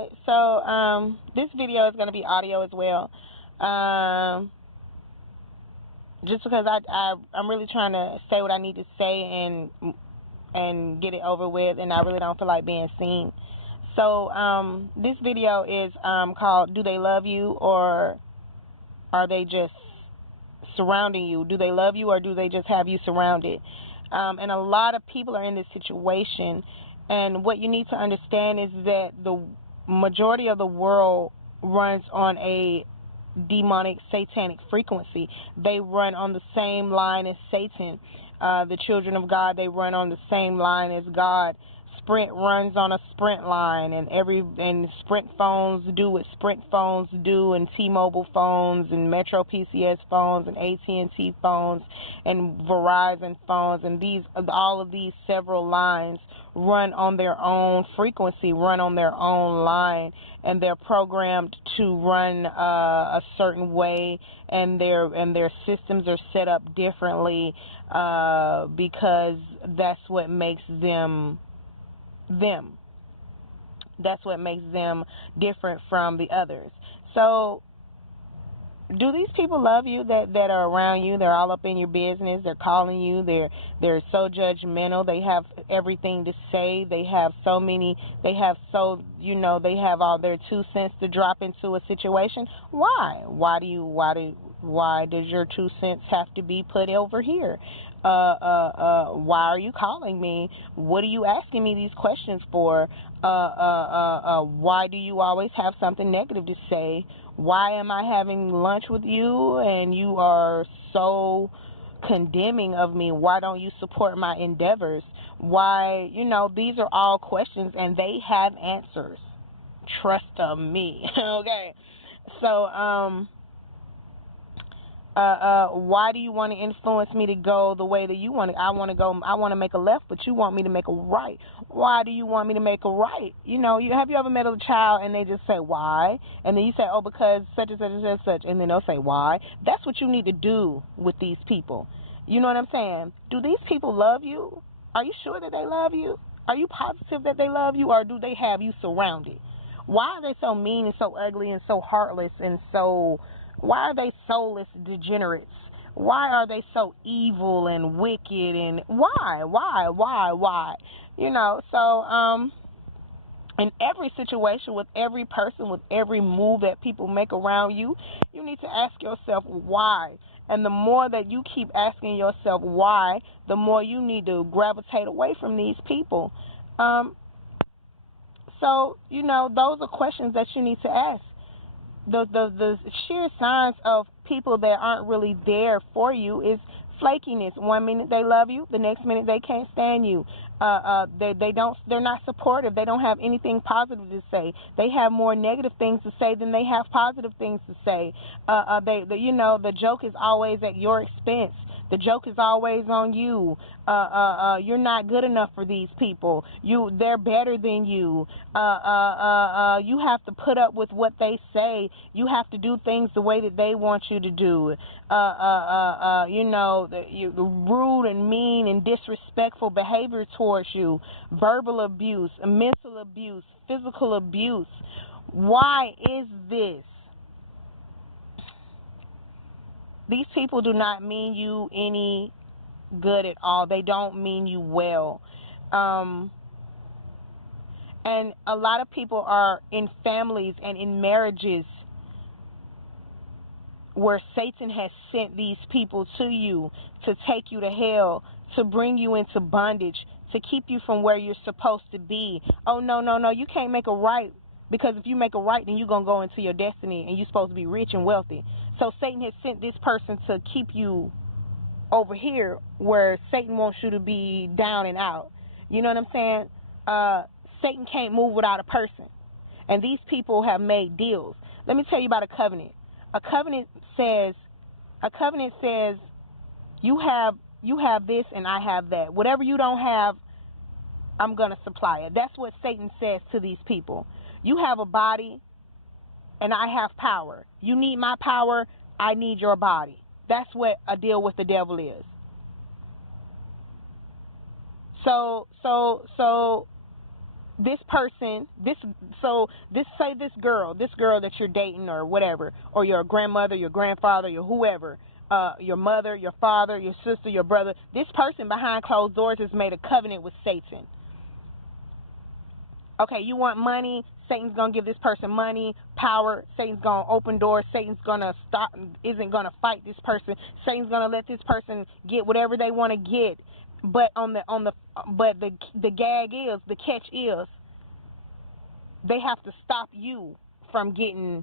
Okay, so this video is going to be audio as well. Just because I'm really trying to say what I need to say and get it over with, and I really don't feel like being seen. So this video is called "Do They Love You, or Are They Just Surrounding You? Do they love you, or do they just have you surrounded?" And a lot of people are in this situation, and what you need to understand is that the majority of the world runs on a demonic, satanic frequency. They run on the same line as Satan. The children of God, they run on the same line as God. Sprint runs on a Sprint line, and Sprint phones do what Sprint phones do, and T-Mobile phones, and Metro PCS phones, and AT&T phones, and Verizon phones, and all of these several lines run on their own frequency, run on their own line, and they're programmed to run a certain way, and their systems are set up differently because that's what makes them. That's what makes them different from the others. So, do these people love you that are around you? They're all up in your business. They're calling you. They're so judgmental. They have everything to say. They have they have all their 2 cents to drop into a situation. Why? Why does your 2 cents have to be put over here? Why are you calling me? What are you asking me these questions for? Why do you always have something negative to say? Why am I having lunch with you and you are so condemning of me? Why don't you support my endeavors? Why, these are all questions, and they have answers. Trust me. Okay. So, why do you want to influence me to go the way that you want to? I want to make a left, but you want me to make a right. Why do you want me to make a right? Have you ever met a child and they just say why? And then you say, oh, because such and such and such, and then they'll say why. That's what you need to do with these people. You know what I'm saying? Do these people love you? Are you sure that they love you? Are you positive that they love you, or do they have you surrounded? Why are they so mean and so ugly and so heartless and so... Why are they soulless degenerates? Why are they so evil and wicked? And why? So in every situation, with every person, with every move that people make around you, you need to ask yourself why. And the more that you keep asking yourself why, the more you need to gravitate away from these people. So, those are questions that you need to ask. The sheer signs of people that aren't really there for you is flakiness. 1 minute they love you, the next minute they can't stand you. They're not supportive. They don't have anything positive to say. They have more negative things to say than they have positive things to say. The joke is always at your expense. The joke is always on you. You're not good enough for these people. They're better than you. You have to put up with what they say. You have to do things the way that they want you to do. The rude and mean and disrespectful behavior towards you, verbal abuse, mental abuse, physical abuse. Why is this? These people do not mean you any good at all. They don't mean you well. And a lot of people are in families and in marriages where Satan has sent these people to you to take you to hell, to bring you into bondage, to keep you from where you're supposed to be. Oh, no, you can't make a right, because if you make a right, then you're going to go into your destiny, and you're supposed to be rich and wealthy. So Satan has sent this person to keep you over here where Satan wants you to be down and out. You know what I'm saying? Satan can't move without a person. And these people have made deals. Let me tell you about a covenant. A covenant says you have this and I have that. Whatever you don't have, I'm going to supply it. That's what Satan says to these people. You have a body and I have power. You need my power, I need your body. That's what a deal with the devil is. So this person, say this girl that you're dating or whatever, or your grandmother, your grandfather, your whoever, your mother, your father, your sister, your brother, this person behind closed doors has made a covenant with Satan. Okay, you want money, Satan's going to give this person money, power, Satan's going to open doors, Satan's going to isn't going to fight this person, Satan's going to let this person get whatever they want to get. But the gag is, the catch is, they have to stop you from getting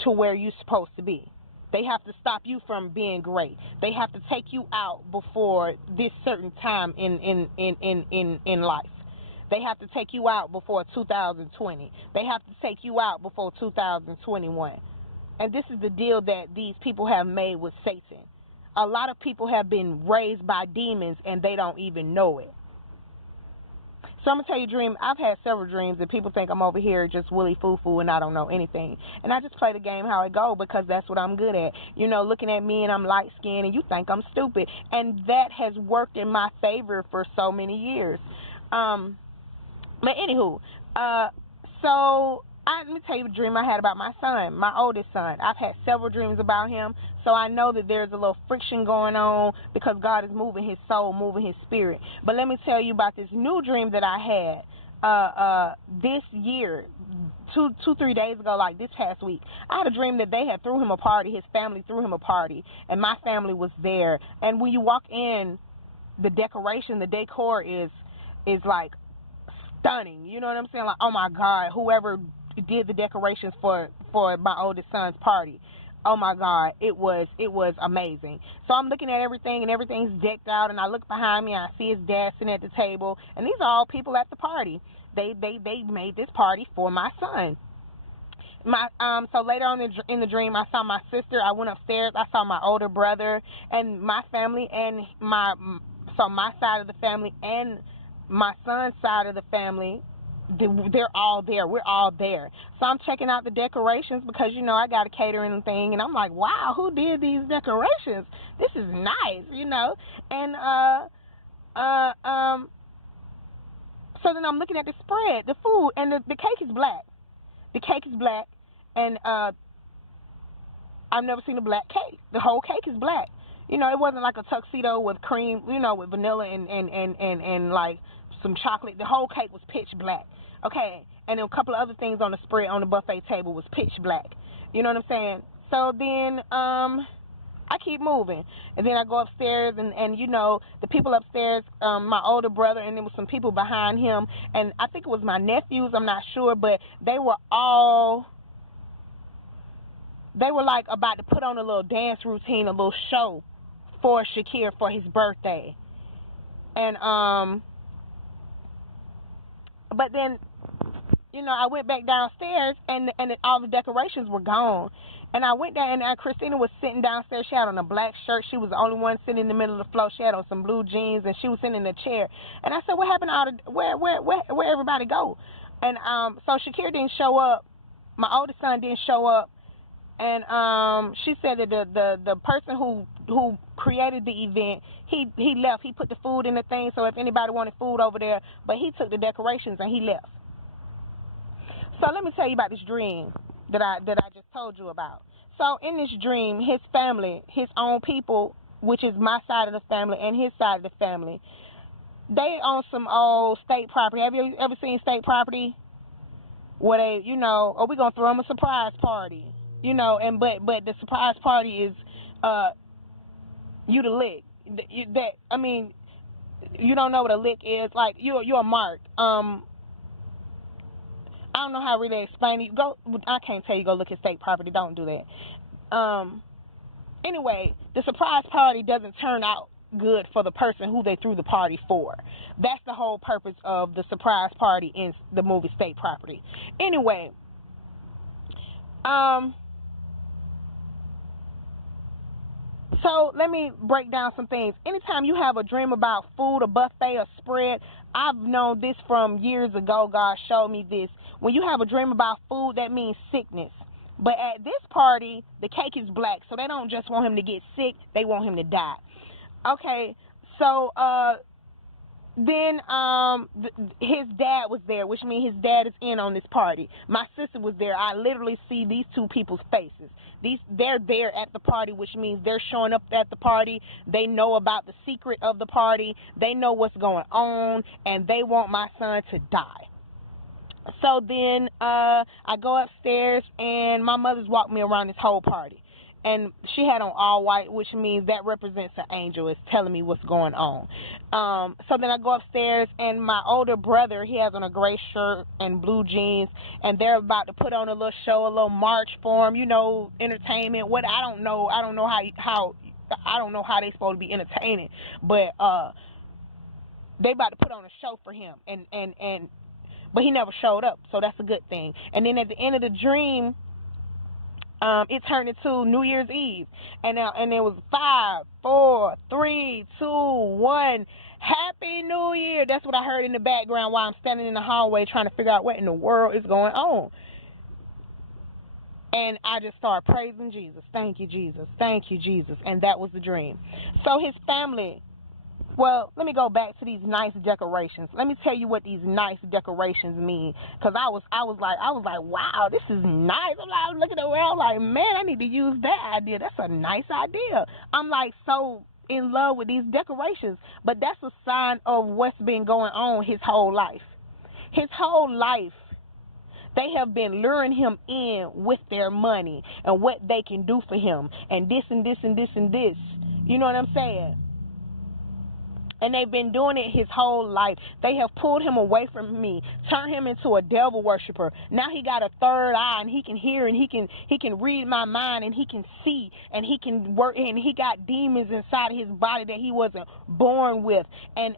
to where you're supposed to be. They have to stop you from being great. They have to take you out before this certain time in life. They have to take you out before 2020. They have to take you out before 2021. And this is the deal that these people have made with Satan. A lot of people have been raised by demons and they don't even know it. So I'm going to tell you a dream. I've had several dreams and people think I'm over here just willy foo-foo and I don't know anything. And I just play the game how it go because that's what I'm good at. You know, looking at me and I'm light-skinned and you think I'm stupid. And that has worked in my favor for so many years. But anywho, so let me tell you a dream I had about my son, my oldest son. I've had several dreams about him, so I know that there's a little friction going on because God is moving his soul, moving his spirit. But let me tell you about this new dream that I had this year, 3 days ago, like this past week. I had a dream that they had threw him a party, his family threw him a party, and my family was there. And when you walk in, the decoration, the decor is like stunning. You know what I'm saying? Like, oh my God, whoever did the decorations for my oldest son's party, oh my God, it was amazing. So I'm looking at everything and everything's decked out, and I look behind me and I see his dad sitting at the table, and these are all people at the party. They made this party for my son. So later on in the dream, I saw my sister. I went upstairs. I saw my older brother and my family, and my side of the family and my son's side of the family. They're all there. We're all there. So I'm checking out the decorations because, you know, I got a catering thing, and I'm like, wow, who did these decorations? This is nice, you know. And so then I'm looking at the spread, the food, and the cake is black. The cake is black, and I've never seen a black cake. The whole cake is black. You know, it wasn't like a tuxedo with cream, you know, with vanilla and like some chocolate. The whole cake was pitch black. Okay, and then a couple of other things on the spread on the buffet table was pitch black. You know what I'm saying? So then I keep moving, and then I go upstairs, and you know, the people upstairs, my older brother, and there was some people behind him, and I think it was my nephews, I'm not sure, but they were like about to put on a little dance routine, a little show for Shakir for his birthday. And but then, you know, I went back downstairs, and all the decorations were gone. And I went down, and Christina was sitting downstairs. She had on a black shirt. She was the only one sitting in the middle of the floor. She had on some blue jeans, and she was sitting in a chair. And I said, what happened to all the, where everybody go? And so Shakir didn't show up. My oldest son didn't show up. And she said that the person who created the event, he left. He put the food in the thing, so if anybody wanted food over there, but he took the decorations and he left. So let me tell you about this dream that I just told you about. So in this dream, his family, his own people, which is my side of the family and his side of the family, they own some old state property. Have you ever seen state property? Where they, you know, we're gonna throw them a surprise party, you know, and but the surprise party is you the lick. I mean, you don't know what a lick is. Like you're a mark. I don't know how to really explain it. I can't tell you go look at state property. Don't do that. Anyway, the surprise party doesn't turn out good for the person who they threw the party for. That's the whole purpose of the surprise party in the movie State Property. Anyway, so let me break down some things. Anytime you have a dream about food, a buffet, a spread, I've known this from years ago. God showed me this. When you have a dream about food, that means sickness. But at this party, the cake is black, so they don't just want him to get sick, they want him to die. Okay, so then his dad was there, which means his dad is in on this party. My sister was there. I literally see these two people's faces. They're there at the party, which means they're showing up at the party. They know about the secret of the party. They know what's going on, and they want my son to die. So then I go upstairs, and my mother's walked me around this whole party. And she had on all white, which means that represents an angel. It's telling me what's going on. So then I go upstairs, and my older brother, he has on a gray shirt and blue jeans, and they're about to put on a little show, a little march for him, entertainment. What I don't know how they supposed to be entertaining, but they about to put on a show for him, but he never showed up, so that's a good thing. And then at the end of the dream, it turned into New Year's Eve, and it was 5, 4, 3, 2, 1. Happy New Year! That's what I heard in the background while I'm standing in the hallway trying to figure out what in the world is going on. And I just started praising Jesus. Thank you, Jesus. Thank you, Jesus. And that was the dream. So his family. Well, let me go back to these nice decorations. Let me tell you what these nice decorations mean. Because I was like, wow, this is nice. I'm like looking around like, man, I need to use that idea. That's a nice idea. I'm like so in love with these decorations. But that's a sign of what's been going on his whole life. His whole life, they have been luring him in with their money and what they can do for him. And this and this and this and this. You know what I'm saying? And they've been doing it his whole life. They have pulled him away from me, turned him into a devil worshiper. Now he got a third eye, and he can hear, and he can read my mind, and he can see, and he can work, and he got demons inside of his body that he wasn't born with. And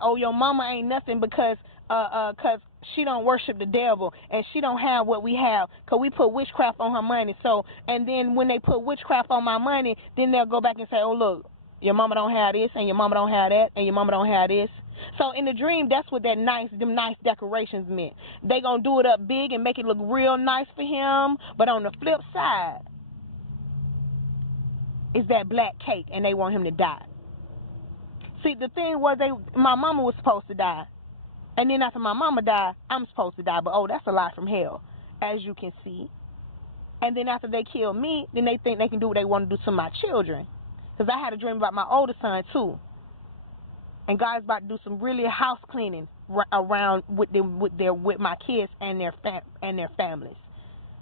oh, your mama ain't nothing because she don't worship the devil, and she don't have what we have, because we put witchcraft on her money. So, and then when they put witchcraft on my money, then they'll go back and say, oh, look, your mama don't have this, and your mama don't have that, and your mama don't have this. So in the dream, that's what them nice decorations meant. They gonna do it up big and make it look real nice for him. But on the flip side, is that black cake, and they want him to die. See, the thing was, my mama was supposed to die, and then after my mama died, I'm supposed to die. But oh, that's a lie from hell, as you can see. And then after they kill me, then they think they can do what they want to do to my children. Because I had a dream about my older son, too. And God's about to do some really house cleaning around with my kids and their families.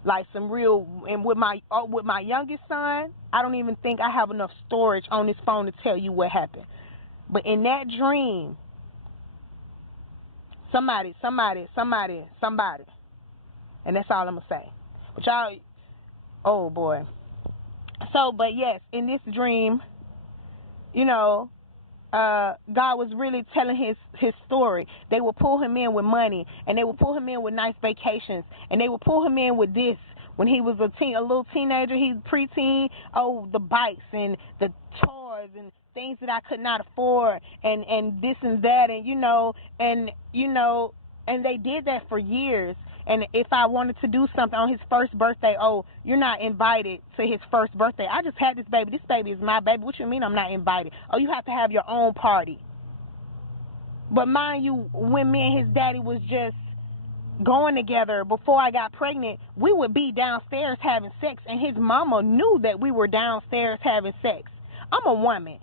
Like some real, and with my youngest son, I don't even think I have enough storage on this phone to tell you what happened. But in that dream, somebody, and that's all I'm going to say. But y'all, oh boy. So, but yes, in this dream, God was really telling his story. They would pull him in with money, and they would pull him in with nice vacations, and they would pull him in with this when he was a little teenager. He's preteen. Oh, the bikes and the toys and things that I could not afford, and this and that, and they did that for years. And if I wanted to do something on his first birthday, oh, you're not invited to his first birthday. I just had this baby. This baby is my baby. What you mean I'm not invited? Oh, you have to have your own party. But mind you, when me and his daddy was just going together before I got pregnant, we would be downstairs having sex, and his mama knew that we were downstairs having sex. I'm a woman.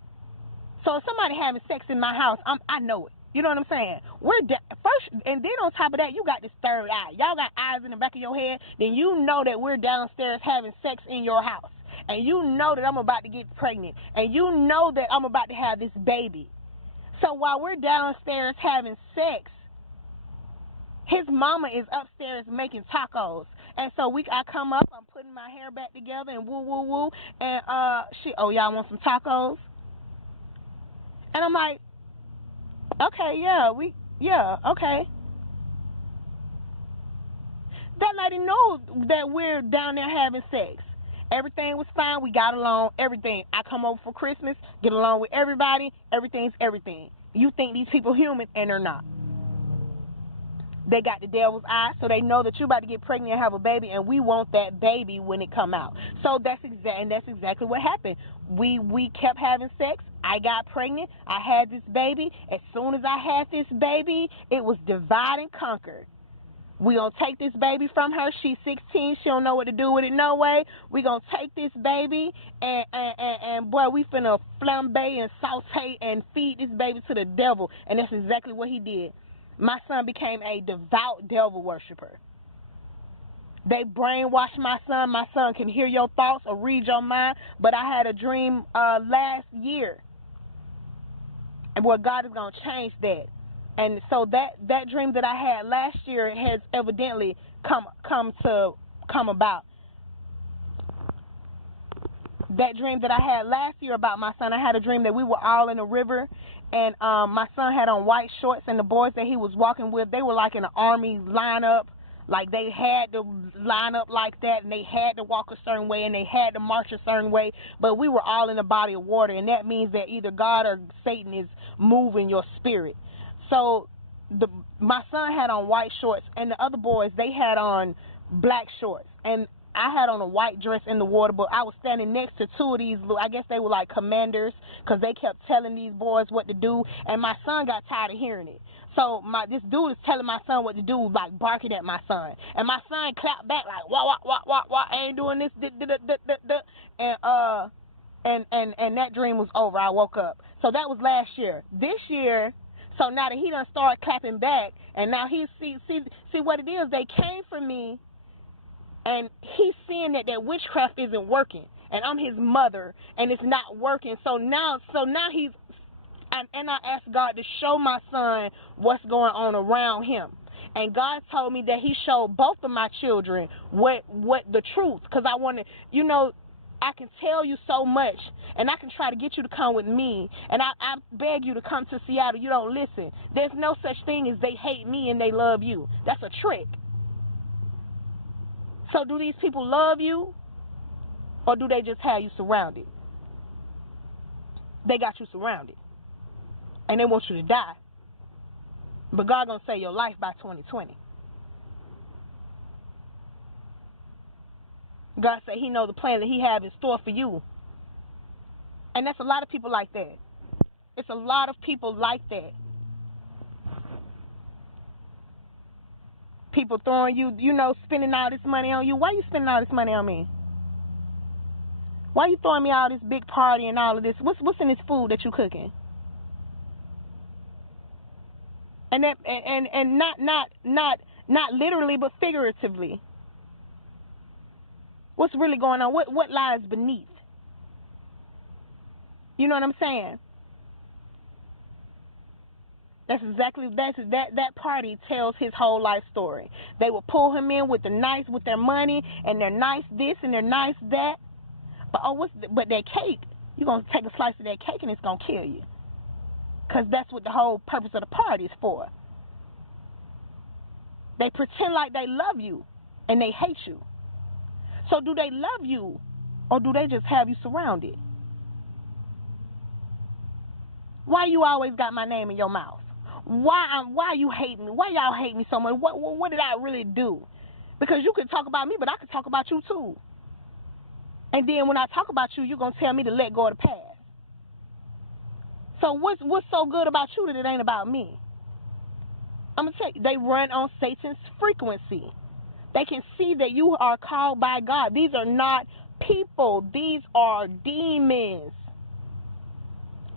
So if somebody having sex in my house, I know it. You know what I'm saying? First, and then on top of that, you got this third eye. Y'all got eyes in the back of your head. Then you know that we're downstairs having sex in your house. And you know that I'm about to get pregnant. And you know that I'm about to have this baby. So while we're downstairs having sex, his mama is upstairs making tacos. And so I come up, I'm putting my hair back together and woo, woo, woo. And y'all want some tacos? And I'm like, okay, okay. That lady knows that we're down there having sex. Everything was fine. We got along. Everything. I come over for Christmas, get along with everybody. Everything's everything. You think these people human, and they're not. They got the devil's eye, so they know that you're about to get pregnant and have a baby, and we want that baby when it come out. So that's exactly what happened. We kept having sex. I got pregnant. I had this baby. As soon as I had this baby, it was divide and conquer. We gonna take this baby from her. She's 16. She don't know what to do with it no way. We gonna take this baby and boy, we finna flambe and saute and feed this baby to the devil. And that's exactly what he did. My son became a devout devil worshiper. They brainwashed my son. My son can hear your thoughts or read your mind. But I had a dream last year. And boy, God is going to change that. And so that dream that I had last year has evidently come about. That dream that I had last year about my son, I had a dream that we were all in a river, and my son had on white shorts, and the boys that he was walking with, they were like in an army lineup. Like they had to line up like that, and they had to walk a certain way, and they had to march a certain way. But we were all in a body of water, and that means that either God or Satan is moving your spirit. So my son had on white shorts, and the other boys, they had on black shorts. And I had on a white dress in the water, but I was standing next to two of these, I guess they were like commanders, because they kept telling these boys what to do, and my son got tired of hearing it. So this dude is telling my son what to do, like barking at my son. And my son clapped back like, wah, I ain't doing this, and that dream was over. I woke up. So that was last year. This year, so now that he done started clapping back, and now he see what it is, they came for me, and he's seeing that witchcraft isn't working, and I'm his mother, and it's not working. So now he's, and I asked God to show my son what's going on around him. And God told me that he showed both of my children what the truth, because I want to, I can tell you so much, and I can try to get you to come with me, and I beg you to come to Seattle. You don't listen. There's no such thing as they hate me and they love you. That's a trick. So do these people love you, or do they just have you surrounded? They got you surrounded, and they want you to die. But God gonna save your life by 2020. God said he knows the plan that he have in store for you. And that's a lot of people like that. It's a lot of people like that. People throwing you, spending all this money on you. Why you spending all this money on me? Why you throwing me all this big party and all of this? What's in this food that you cooking? And that and not literally, but figuratively. What's really going on? What lies beneath? You know what I'm saying? That's exactly that party tells his whole life story. They will pull him in with their money and their nice this and their nice that. But that cake, you're gonna take a slice of that cake and it's gonna kill you. 'Cause that's what the whole purpose of the party is for. They pretend like they love you and they hate you. So do they love you, or do they just have you surrounded? Why you always got my name in your mouth? Why you hate me? Why y'all hate me so much? What did I really do? Because you could talk about me, but I could talk about you too. And then when I talk about you, you're gonna tell me to let go of the past. So what's so good about you that it ain't about me? I'm gonna tell you, they run on Satan's frequency. They can see that you are called by God. These are not people. These are demons.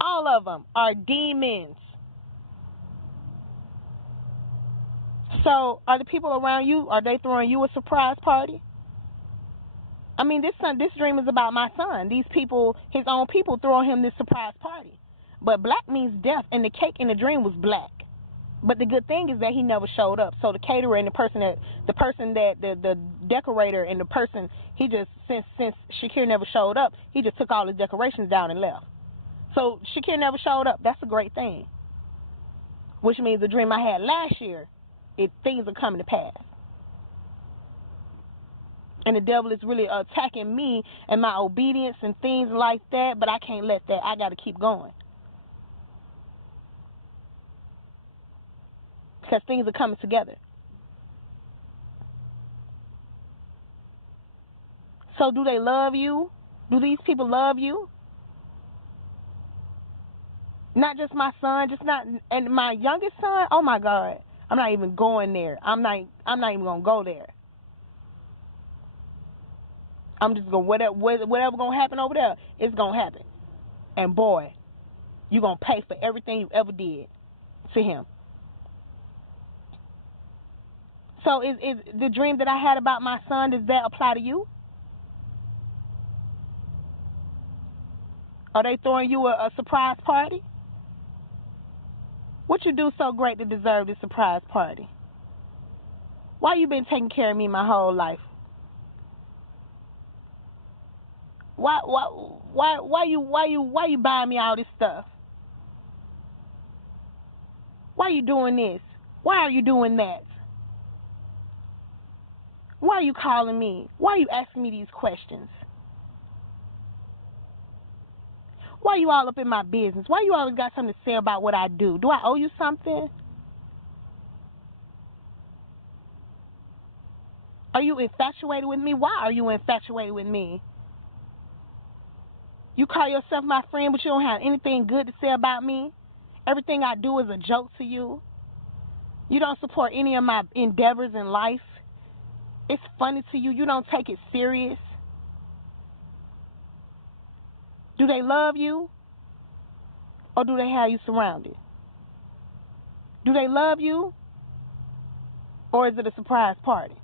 All of them are demons. So are the people around you, are they throwing you a surprise party? I mean, this dream is about my son. These people, his own people, throwing him this surprise party. But black means death, and the cake in the dream was black. But the good thing is that he never showed up. So the caterer and the decorator and the person, he just, since Shakir never showed up, he just took all his decorations down and left. So Shakir never showed up. That's a great thing. Which means the dream I had last year, things are coming to pass. And the devil is really attacking me and my obedience and things like that, but I can't let that. I got to keep going. Because things are coming together. So do they love you? Do these people love you? Not just my son, and my youngest son. Oh my God, I'm not even going there. I'm not even gonna go there. I'm just gonna whatever gonna happen over there, it's gonna happen. And boy, you gonna pay for everything you ever did to him. So is the dream that I had about my son, does that apply to you? Are they throwing you a surprise party? What you do so great to deserve this surprise party? Why you been taking care of me my whole life? Why you buying me all this stuff? Why you doing this? Why are you doing that? Why are you calling me? Why are you asking me these questions? Why you all up in my business? Why you always got something to say about what I do? Do I owe you something? Are you infatuated with me? Why are you infatuated with me? You call yourself my friend, but you don't have anything good to say about me? Everything I do is a joke to you? You don't support any of my endeavors in life? It's funny to you? You don't take it serious? Do they love you? Or do they have you surrounded? Do they love you? Or is it a surprise party?